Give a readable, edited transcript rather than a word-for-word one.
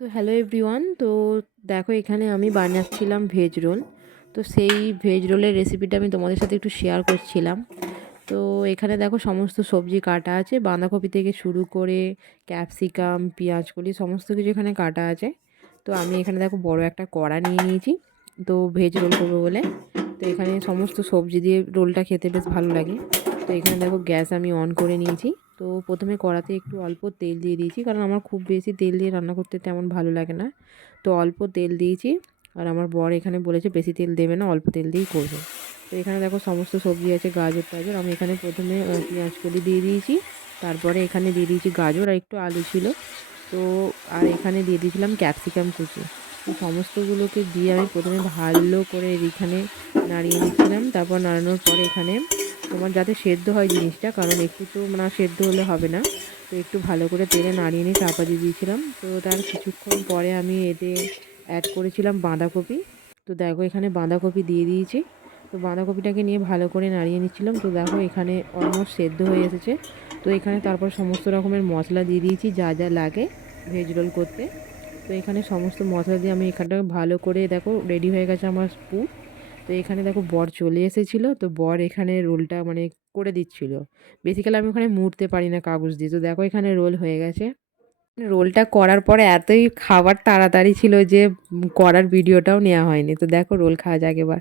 তো hello everyone. তো দেখো এখানে আমি বানাচ্ছিলাম ভেজ রোল। তো সেই ভেজ রোলের রেসিপিটা আমি তোমাদের সাথে একটু শেয়ার করছিলাম। তো এখানে দেখো সমস্ত সবজি কাটা আছে, বাঁধাকপি থেকে শুরু করে ক্যাপসিকাম, পেঁয়াজকলি সমস্ত কিছু এখানে কাটা আছে। তো আমি এখানে দেখো বড় একটা কড়া নিয়ে নিয়েছি, তো ভেজ রোল করবো বলে। তো এখানে সমস্ত সবজি দিয়ে রোলটা খেতে বেশ ভালো লাগে। তো এখানে দেখো গ্যাস আমি অন করে নিয়েছি। তো প্রথমে কড়াতে একটু অল্প তেল দিয়ে দিয়েছি, কারণ আমার খুব বেশি তেল দিয়ে রান্না করতে তেমন ভালো লাগে না। তো অল্প তেল দিয়েছি, আর আমার বর এখানে বলেছে বেশি তেল দেবে না, অল্প তেল দিয়েই করবে। তো এখানে দেখো সমস্ত সবজি আছে, গাজর টাজর। আমি এখানে প্রথমে পেঁয়াজ কলি দিয়ে দিয়েছি, তারপরে এখানে দিয়ে দিয়েছি গাজর আর একটু আলু ছিল। তো আর এখানে দিয়ে দিয়েছিলাম ক্যাপসিকাম কুচি। তো সমস্তগুলোকে দিয়ে আমি প্রথমে ভালো করে এখানে নাড়িয়ে নিচ্ছিলাম। তারপর নাড়ানোর পরে এখানে তোমার যাতে সেদ্ধ হয় জিনিসটা, কারণ একটু তো না সেদ্ধ হলে হবে না। তো একটু ভালো করে তেলে নাড়িয়ে নিয়ে চাপা দিয়ে দিয়েছিলাম। তো তার কিছুক্ষণ পরে আমি এতে অ্যাড করেছিলাম বাঁধাকপি। তো দেখো এখানে বাঁধাকপি দিয়ে দিয়েছি। তো বাঁধাকপিটাকে নিয়ে ভালো করে নাড়িয়ে নিচ্ছিলাম। তো দেখো এখানে অলমোস্ট সেদ্ধ হয়ে এসেছে। তো এখানে তারপর সমস্ত রকমের মশলা দিয়ে দিয়েছি যা যা লাগে ভেজ রোল করতে। তো এখানে সমস্ত মশলা দিয়ে আমি এখানটা ভালো করে দেখো রেডি হয়ে গেছে আমার পুর। তো এখানে দেখো বর চলে এসেছিলো। তো বর এখানে রোলটা মানে করে দিচ্ছিল। বেসিক্যালি আমি ওখানে মুড়তে পারি না কাগজ দিয়ে। তো দেখো এখানে রোল হয়ে গেছে। রোলটা করার পরে এতই খাবার তাড়াতাড়ি ছিল যে করার ভিডিওটাও নেওয়া হয়নি। তো দেখো রোল খাওয়া যাক এবার।